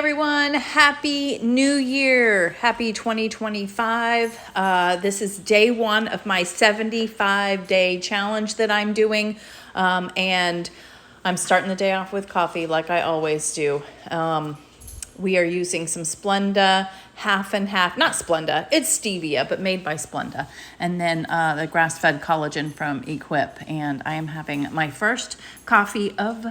everyone, happy new year. Happy 2025. This is day one of my 75-day challenge that I'm doing. And I'm starting the day off with coffee like I always do. We are using some Splenda, half and half, not Splenda, it's stevia, but made by Splenda. And then the grass-fed collagen from Equip. And I am having my first coffee of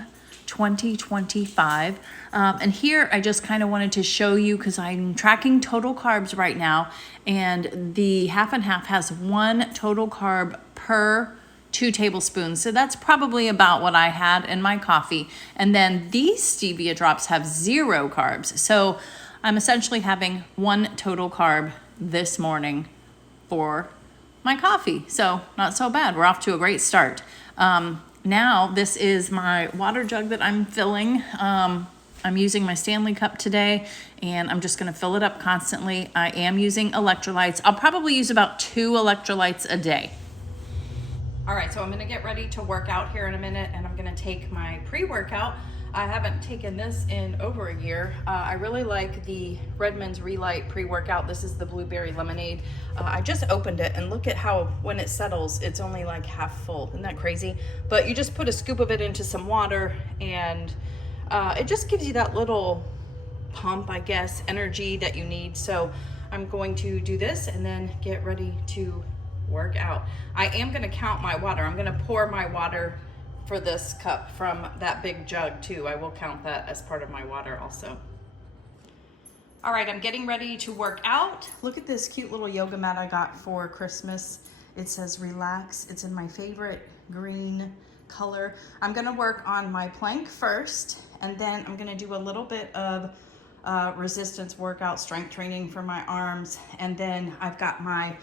2025. And here I just kind of wanted to show you, because I'm tracking total carbs right now, and the half and half has 1 total carb per 2 tablespoons. So that's probably about what I had in my coffee. And then these stevia drops have 0 carbs. So I'm essentially having 1 total carb this morning for my coffee. So not so bad. We're off to a great start. Now this is my water jug that I'm filling. I'm using my Stanley cup today, and I'm just going to fill it up constantly. I am using electrolytes. I'll probably use about 2 electrolytes a day. All right, so I'm going to get ready to work out here in a minute, and I'm going to take my pre-workout. I haven't taken this in over a year. I really like the Redmond's Relight pre-workout. This is the blueberry lemonade. I just opened it, and look at how when it settles, it's only like half full. Isn't that crazy? But you just put a scoop of it into some water, and it just gives you that little pump, I guess, energy that you need. So I'm going to do this and then get ready to work out. I am going to count my water. I'm going to pour my water for this cup from that big jug too. I will count that as part of my water also. All right, I'm getting ready to work out. Look at this cute little yoga mat I got for Christmas. It says relax. It's in my favorite green color. I'm going to work on my plank first, and then I'm going to do a little bit of resistance workout, strength training for my arms, and then I've got my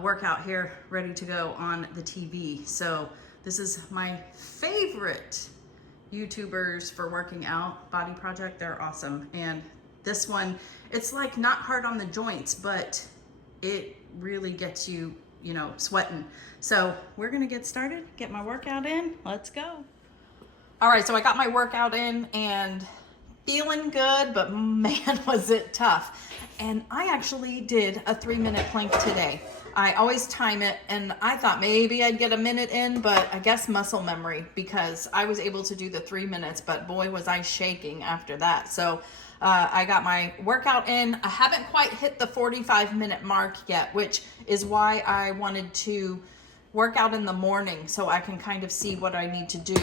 workout here ready to go on the TV. So this is my favorite YouTubers for working out, Body Project. They're awesome. And this one, it's like not hard on the joints, but it really gets you, you know, sweating. So we're gonna get started, get my workout in. Let's go. All right, so I got my workout in and feeling good, but man, was it tough. And I actually did a 3-minute plank today. I always time it, and I thought maybe I'd get a minute in, but I guess muscle memory, because I was able to do the 3 minutes, but boy, was I shaking after that. So I got my workout in. I haven't quite hit the 45-minute mark yet, which is why I wanted to work out in the morning so I can kind of see what I need to do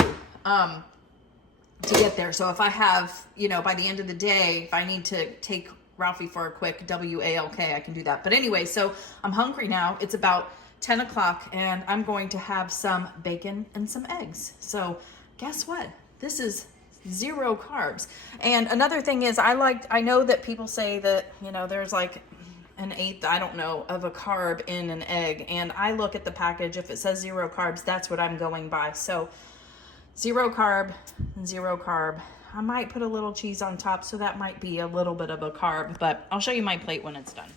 to get there. So if I have, you know, by the end of the day, if I need to take Ralphie for a quick WALK, I can do that. But anyway, so I'm hungry now. It's about 10 o'clock, and I'm going to have some bacon and some eggs. So guess what? This is 0 carbs. And another thing is, I know that people say that, you know, there's like an 1/8, I don't know, of a carb in an egg. And I look at the package. If it says 0 carbs, that's what I'm going by. So 0 carb, 0 carb. I might put a little cheese on top, so that might be a little bit of a carb, but I'll show you my plate when it's done.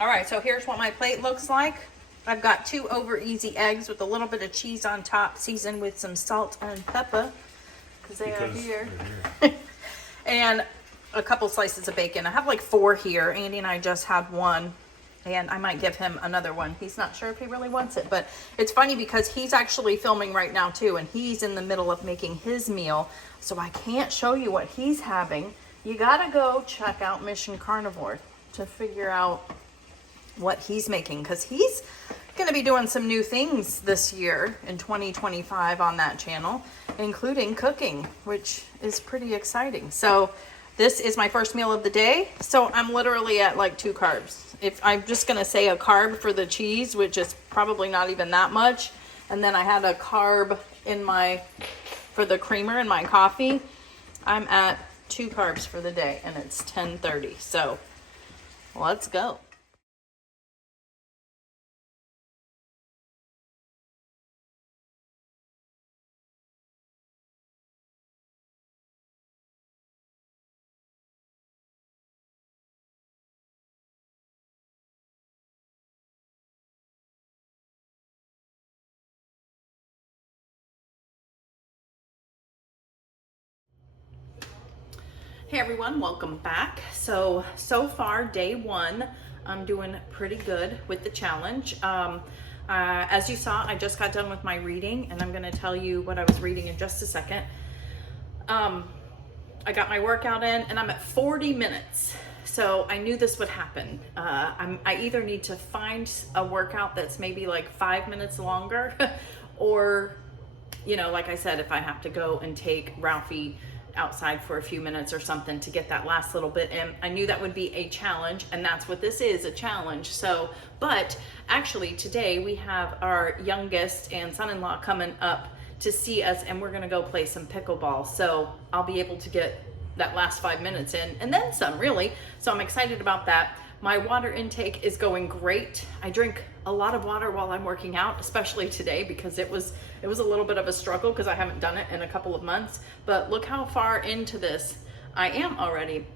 All right, so here's what my plate looks like. I've got 2 over easy eggs with a little bit of cheese on top, seasoned with some salt and pepper, because they are here. And a couple slices of bacon. I have like 4 here. Andy and I just had 1. And I might give him another one. He's not sure if he really wants it, but it's funny because he's actually filming right now too, and he's in the middle of making his meal, so I can't show you what he's having. You gotta go check out Mission Carnivore to figure out what he's making, because he's gonna be doing some new things this year in 2025 on that channel, including cooking, which is pretty exciting. So this is my first meal of the day, so I'm literally at like 2 carbs. If I'm just gonna say a carb for the cheese, which is probably not even that much, and then I had a carb in for the creamer in my coffee, I'm at 2 carbs for the day, and it's 10:30. So let's go. Hey everyone, welcome back. So far, day one, I'm doing pretty good with the challenge. As you saw, I just got done with my reading, and I'm gonna tell you what I was reading in just a second. I got my workout in, and I'm at 40 minutes. So I knew this would happen. I either need to find a workout that's maybe like 5 minutes longer, or, you know, like I said, if I have to go and take Ralphie outside for a few minutes or something to get that last little bit in. I knew that would be a challenge, and that's what this is, a challenge. So, but actually today we have our youngest and son-in-law coming up to see us, and we're gonna go play some pickleball. So I'll be able to get that last 5 minutes in, and then some, really. So I'm excited about that. My water intake is going great. I drink a lot of water while I'm working out, especially today, because it was a little bit of a struggle because I haven't done it in a couple of months. But look how far into this I am already.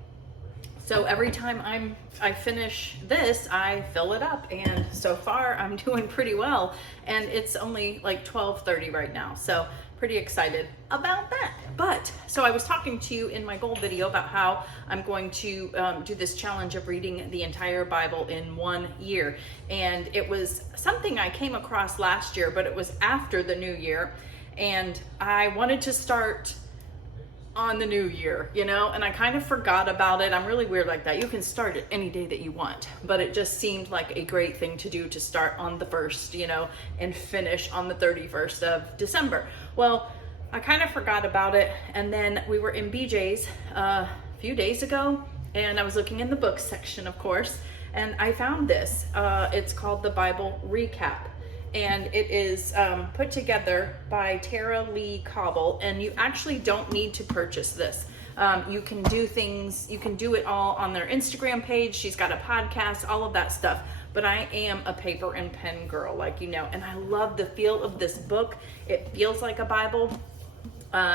So every time I finish this, I fill it up, and so far I'm doing pretty well. And it's only like 12:30 right now, so pretty excited about that. But so I was talking to you in my goal video about how I'm going to do this challenge of reading the entire Bible in 1 year, and it was something I came across last year, but it was after the new year, and I wanted to start on the new year, you know, and I kind of forgot about it. I'm really weird like that. You can start it any day that you want, but it just seemed like a great thing to do, to start on the 1st, you know, and finish on the 31st of December. Well, I kind of forgot about it, and then we were in BJ's a few days ago, and I was looking in the books section, of course, and I found this. It's called the Bible Recap, and it is put together by Tara Lee Cobble, and you actually don't need to purchase this. You can do things, you can do it all on their Instagram page. She's got a podcast, all of that stuff. But I am a paper and pen girl, like you know, and I love the feel of this book. It feels like a Bible.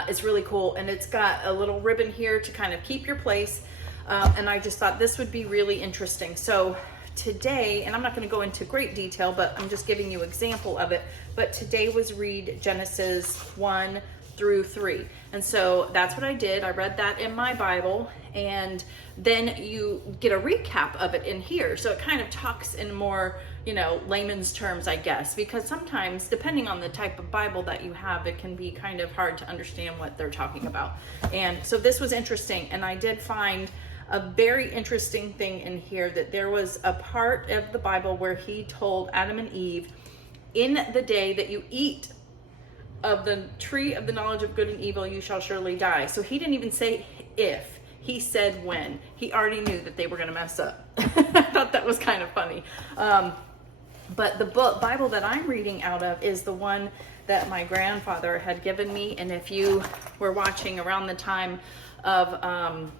It's really cool, and it's got a little ribbon here to kind of keep your place. And I just thought this would be really interesting. So today, and I'm not going to go into great detail, but I'm just giving you an example of it. But today was read Genesis 1 through 3. And so that's what I did. I read that in my Bible, and then you get a recap of it in here. So it kind of talks in more, you know, layman's terms, I guess, because sometimes, depending on the type of Bible that you have, it can be kind of hard to understand what they're talking about. And so this was interesting, and I did find a very interesting thing in here, that there was a part of the Bible where he told Adam and Eve, in the day that you eat of the tree of the knowledge of good and evil, you shall surely die. So he didn't even say if, he said when. He already knew that they were going to mess up. I thought that was kind of funny. But the Bible that I'm reading out of is the one that my grandfather had given me. And if you were watching around the time of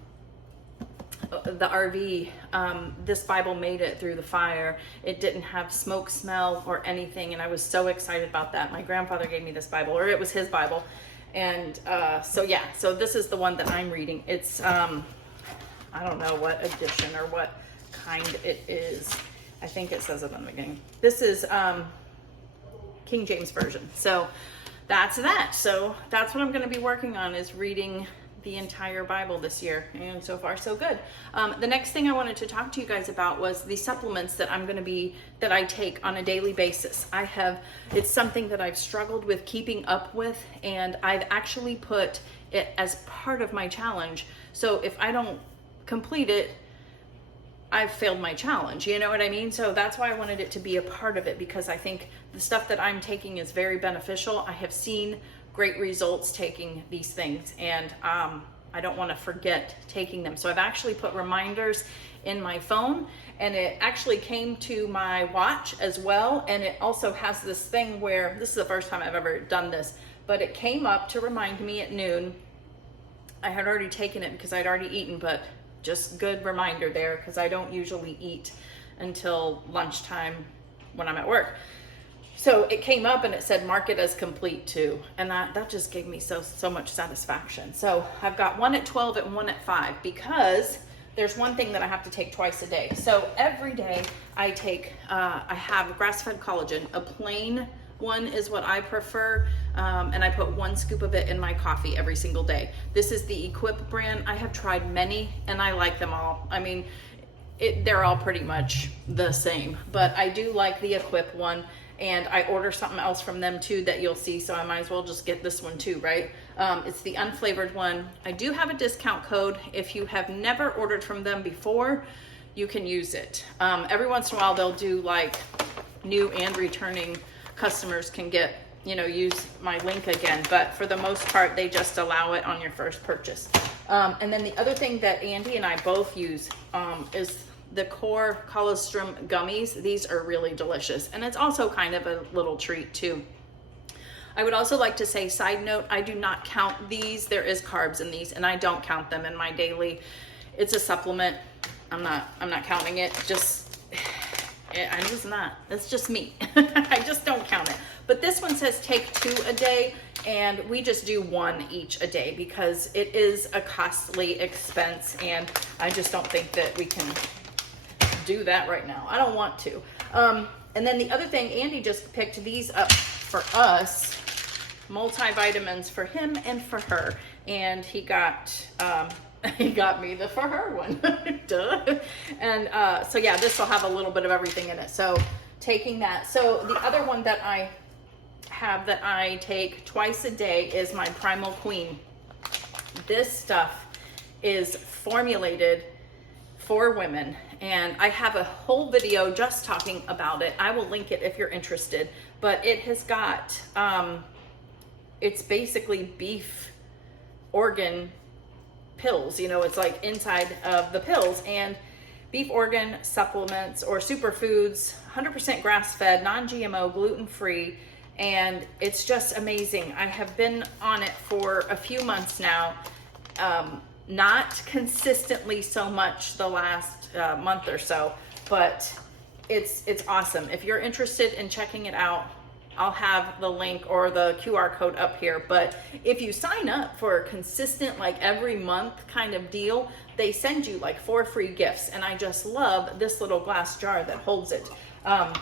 the RV, this Bible made it through the fire. It didn't have smoke smell or anything, and I was so excited about that. My grandfather gave me this Bible, or it was his Bible, and so yeah, so this is the one that I'm reading. It's I don't know what edition or what kind it is. I think it says it on the beginning. This is King James Version. So that's that. So that's what I'm going to be working on, is reading the entire Bible this year, and so far so good. The next thing I wanted to talk to you guys about was the supplements that that I take on a daily basis. It's something that I've struggled with keeping up with, and I've actually put it as part of my challenge. So if I don't complete it, I've failed my challenge, you know what I mean? So that's why I wanted it to be a part of it, because I think the stuff that I'm taking is very beneficial. I have seen great results taking these things, and I don't want to forget taking them. So I've actually put reminders in my phone, and it actually came to my watch as well. And it also has this thing where, this is the first time I've ever done this, but it came up to remind me at noon. I had already taken it because I'd already eaten, but just good reminder there, because I don't usually eat until lunchtime when I'm at work. So it came up and it said mark it as complete too, and that just gave me so much satisfaction. So I've got one at 12 and one at 5, because there's one thing that I have to take twice a day. So every day I take I have grass-fed collagen, a plain one is what I prefer, and I put 1 scoop of it in my coffee every single day. This is the Equip brand. I have tried many and I like them all. I mean, they're all pretty much the same, but I do like the Equip one, and I order something else from them too that you'll see, so I might as well just get this one too, right? It's the unflavored one. I do have a discount code. If you have never ordered from them before, you can use it. Every once in a while they'll do like new and returning customers can get, use my link again, but for the most part they just allow it on your first purchase. And then the other thing that Andy and I both use is the Core Colostrum gummies. These are really delicious, and it's also kind of a little treat too. I would also like to say, side note, I do not count these. There is carbs in these, and I don't count them in my daily. It's a supplement. I'm not counting it. I'm just not. That's just me. I just don't count it. But this one says take 2 a day, and we just do 1 each a day because it is a costly expense, and I just don't think that we can do that right now. I don't want to. And then the other thing, Andy just picked these up for us, multivitamins for him and for her, and he got me the for her one. Duh. And so yeah, this will have a little bit of everything in it. So taking that. So the other one that I have that I take twice a day is my Primal Queen. This stuff is formulated for women, and I have a whole video just talking about it. I will link it if you're interested, but it has got it's basically beef organ pills. It's like inside of the pills, and beef organ supplements or superfoods, 100% grass-fed, non-GMO, gluten-free, and it's just amazing. I have been on it for a few months now, not consistently so much the last month or so, but it's awesome. If you're interested in checking it out, I'll have the link or the QR code up here. But if you sign up for a consistent, like every month kind of deal, they send you like 4 free gifts. And I just love this little glass jar that holds it. And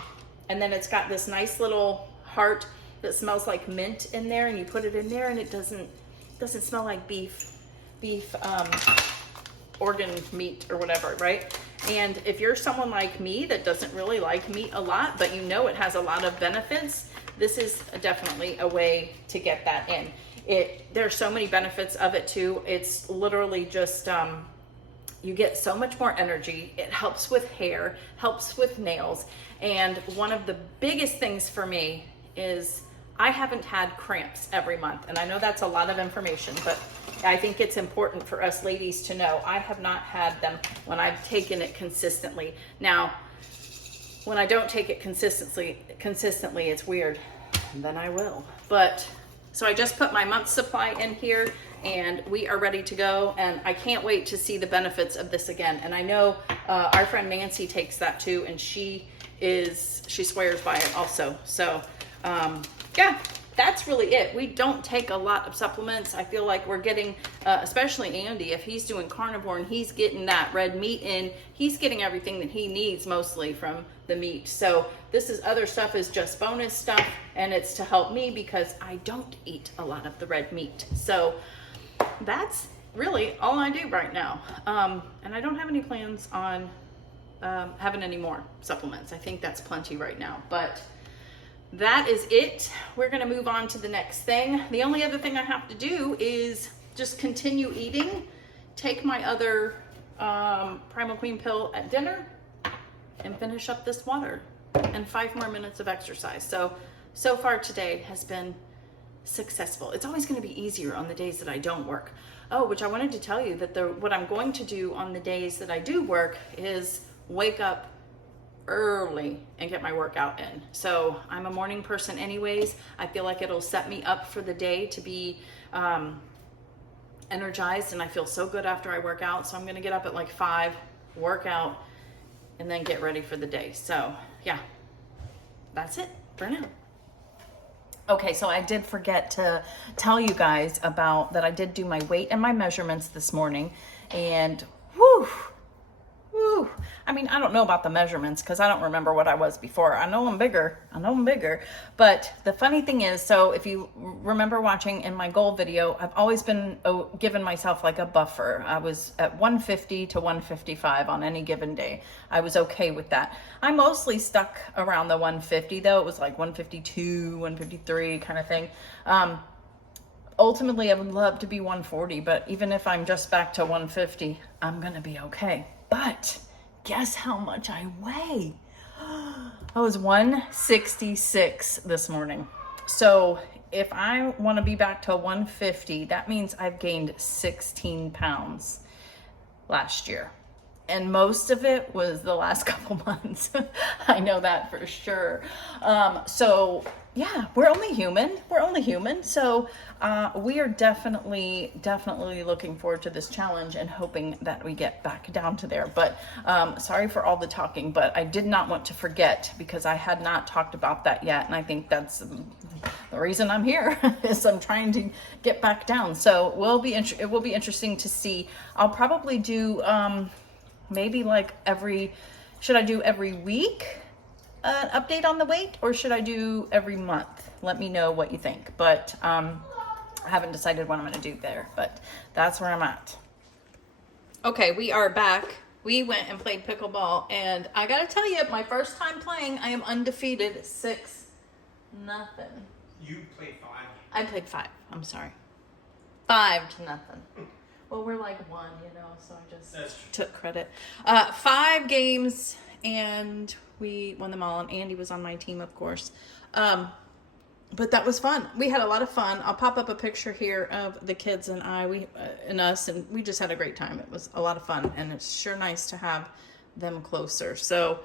then it's got this nice little heart that smells like mint in there, and you put it in there and it doesn't smell like beef organ meat or whatever, right? And if you're someone like me that doesn't really like meat a lot, but it has a lot of benefits, this is definitely a way to get that in. There's so many benefits of it too. It's literally just, you get so much more energy. It helps with hair, helps with nails. And one of the biggest things for me is I haven't had cramps every month. And I know that's a lot of information, but I think it's important for us ladies to know I have not had them when I've taken it consistently. Now, when I don't take it consistently, it's weird. And then I will. But so I just put my month's supply in here, and we are ready to go. And I can't wait to see the benefits of this again. And I know our friend Nancy takes that too, and she swears by it also. So yeah, that's really it. We don't take a lot of supplements. I feel like we're getting, especially Andy, if he's doing carnivore and he's getting that red meat in, he's getting everything that he needs mostly from the meat. So this other stuff is just bonus stuff, and it's to help me because I don't eat a lot of the red meat. So that's really all I do right now. And I don't have any plans on having any more supplements. I think that's plenty right now, but that is it. We're gonna move on to the next thing. The only other thing I have to do is just continue eating, take my other Primal Queen pill at dinner, and finish up this water, and 5 more minutes of exercise. So far today has been successful. It's always gonna be easier on the days that I don't work. Oh, which I wanted to tell you that what I'm going to do on the days that I do work is wake up early and get my workout in. So I'm a morning person anyways. I feel like it'll set me up for the day to be energized, and I feel so good after I work out. So I'm gonna get up at like 5, work out, and then get ready for the day. So yeah, that's it for now. Okay, so I did forget to tell you guys about that. I did do my weight and my measurements this morning, and whew, I mean, I don't know about the measurements because I don't remember what I was before. I know I'm bigger. But the funny thing is, so if you remember watching in my goal video, I've always been given myself like a buffer. I was at 150 to 155 on any given day. I was okay with that. I mostly stuck around the 150 though. It was like 152, 153 kind of thing. Ultimately, I would love to be 140, but even if I'm just back to 150, I'm gonna be okay. But guess how much I weigh? I was 166 this morning. So if I want to be back to 150, that means I've gained 16 pounds last year. And most of it was the last couple months. I know that for sure. So yeah, we're only human. So we are definitely looking forward to this challenge and hoping that we get back down to there. But sorry for all the talking, but I did not want to forget because I had not talked about that yet. And I think that's the reason I'm here is I'm trying to get back down. So it will be interesting to see. I'll probably do maybe like should I do every week an update on the weight, or should I do every month? Let me know what you think. But I haven't decided what I'm gonna do there, but that's where I'm at. Okay, we are back. We went and played pickleball, and I gotta tell you, my first time playing, I am undefeated, 6-0. You played 5. I played 5, I'm sorry. 5-0. Well, we're like 1, so I just took credit. 5 games, and we won them all, and Andy was on my team, of course. But that was fun. We had a lot of fun. I'll pop up a picture here of the kids and us, and we just had a great time. It was a lot of fun, and it's sure nice to have them closer. So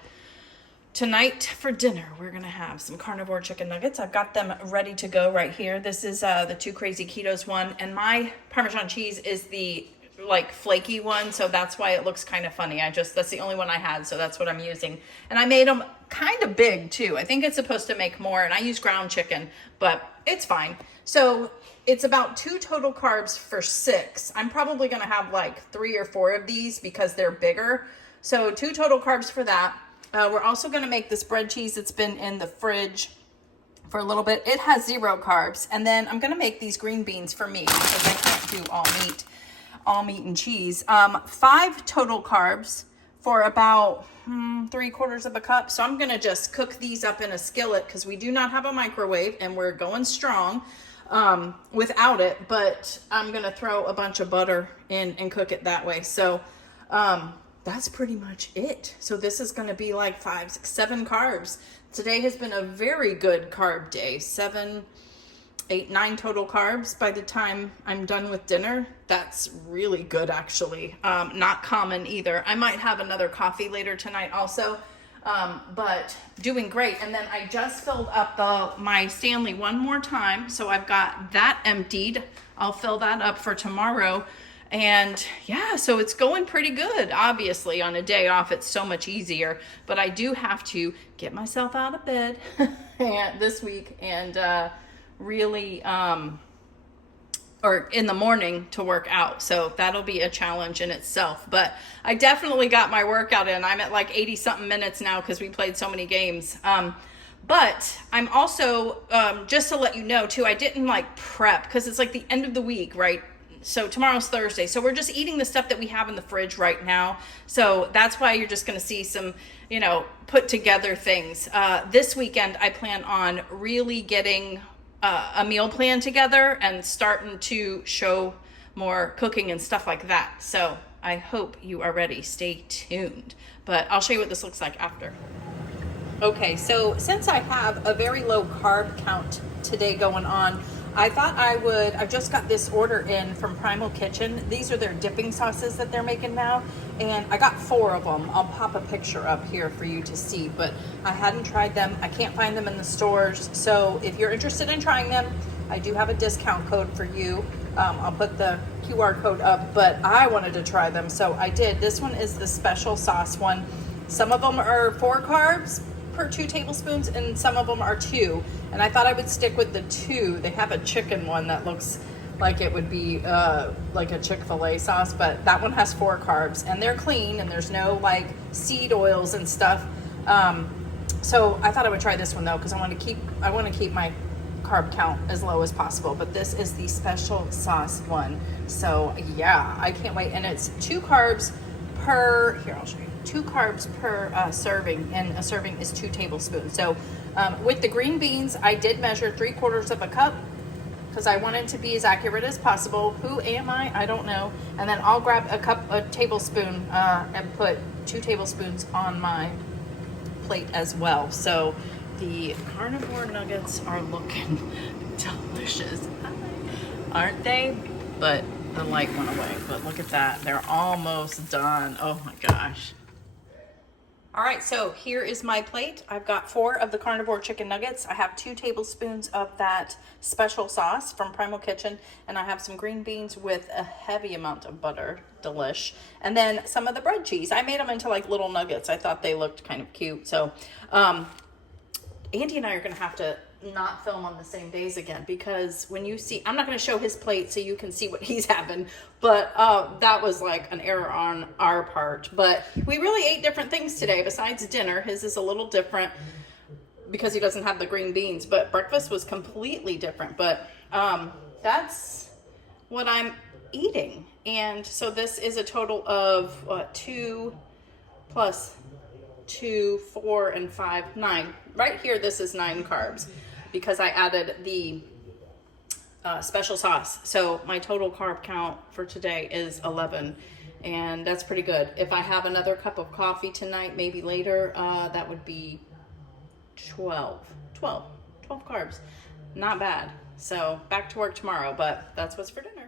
tonight for dinner, we're going to have some carnivore chicken nuggets. I've got them ready to go right here. This is the 2 Crazy Ketos one, and my Parmesan cheese is the like flaky one, so that's why it looks kind of funny. That's the only one I had, so that's what I'm using. And I made them kind of big too. I think it's supposed to make more, and I use ground chicken, but it's fine. So it's about 2 total carbs for 6. I'm probably gonna have like 3 or 4 of these because they're bigger. So 2 total carbs for that. We're also gonna make this bread cheese that's been in the fridge for a little bit. It has 0 carbs. And then I'm gonna make these green beans for me because I can't do all meat and cheese. 5 total carbs for about 3/4 of a cup. So I'm gonna just cook these up in a skillet because we do not have a microwave and we're going strong without it, but I'm gonna throw a bunch of butter in and cook it that way. So that's pretty much it. So this is gonna be like 5, 6, 7 carbs. Today has been a very good carb day. 7, 8, 9 total carbs by the time I'm done with dinner. That's really good, actually. Not common either. I might have another coffee later tonight also, but doing great. And then I just filled up my Stanley one more time, so I've got that emptied. I'll fill that up for tomorrow. And yeah, so it's going pretty good. Obviously, on a day off, it's so much easier, but I do have to get myself out of bed this week and really or in the morning to work out. So that'll be a challenge in itself, but I definitely got my workout in. I'm at like 80 something minutes now because we played so many games. But I'm also just to let you know too, I didn't like prep because it's like the end of the week, right? So tomorrow's Thursday, so we're just eating the stuff that we have in the fridge right now. So that's why you're just going to see some put together things. This weekend I plan on really getting a meal plan together and starting to show more cooking and stuff like that. So I hope you are ready. Stay tuned. But I'll show you what this looks like after. Okay, so since I have a very low carb count today going on, I thought I just got this order in from Primal Kitchen. These are their dipping sauces that they're making now, and I got 4 of them. I'll pop a picture up here for you to see, but I hadn't tried them. I can't find them in the stores, so if you're interested in trying them, I do have a discount code for you. I'll put the QR code up, but I wanted to try them, so I did. This one is the special sauce one. Some of them are 4 carbs per 2 tablespoons, and some of them are 2. And I thought I would stick with the 2. They have a chicken one that looks like it would be like a Chick-fil-A sauce, but that one has 4 carbs and they're clean and there's no like seed oils and stuff. So I thought I would try this one though, because I want to keep my carb count as low as possible. But this is the special sauce one. So yeah, I can't wait. And it's 2 carbs per, here I'll show you, 2 carbs per serving, and a serving is 2 tablespoons. So with the green beans, I did measure 3/4 of a cup because I wanted to be as accurate as possible. Who am I? I don't know. And then I'll grab a tablespoon and put 2 tablespoons on my plate as well. So the carnivore nuggets are looking delicious, aren't they? But the light went away, but look at that. They're almost done. Oh my gosh. All right, so here is my plate. I've got 4 of the carnivore chicken nuggets. I have 2 tablespoons of that special sauce from Primal Kitchen, and I have some green beans with a heavy amount of butter, delish, and then some of the bread cheese. I made them into like little nuggets. I thought they looked kind of cute. So Andy and I are gonna have to not film on the same days again, because when you see, I'm not going to show his plate so you can see what he's having, but that was like an error on our part. But we really ate different things today besides dinner. His is a little different because he doesn't have the green beans, but breakfast was completely different. But that's what I'm eating. And so this is a total of 2 plus 2, 4, and 5, 9. Right here, this is 9 carbs because I added the special sauce. So my total carb count for today is 11, and that's pretty good. If I have another cup of coffee tonight, maybe later, that would be 12 carbs. Not bad. So back to work tomorrow, but that's what's for dinner.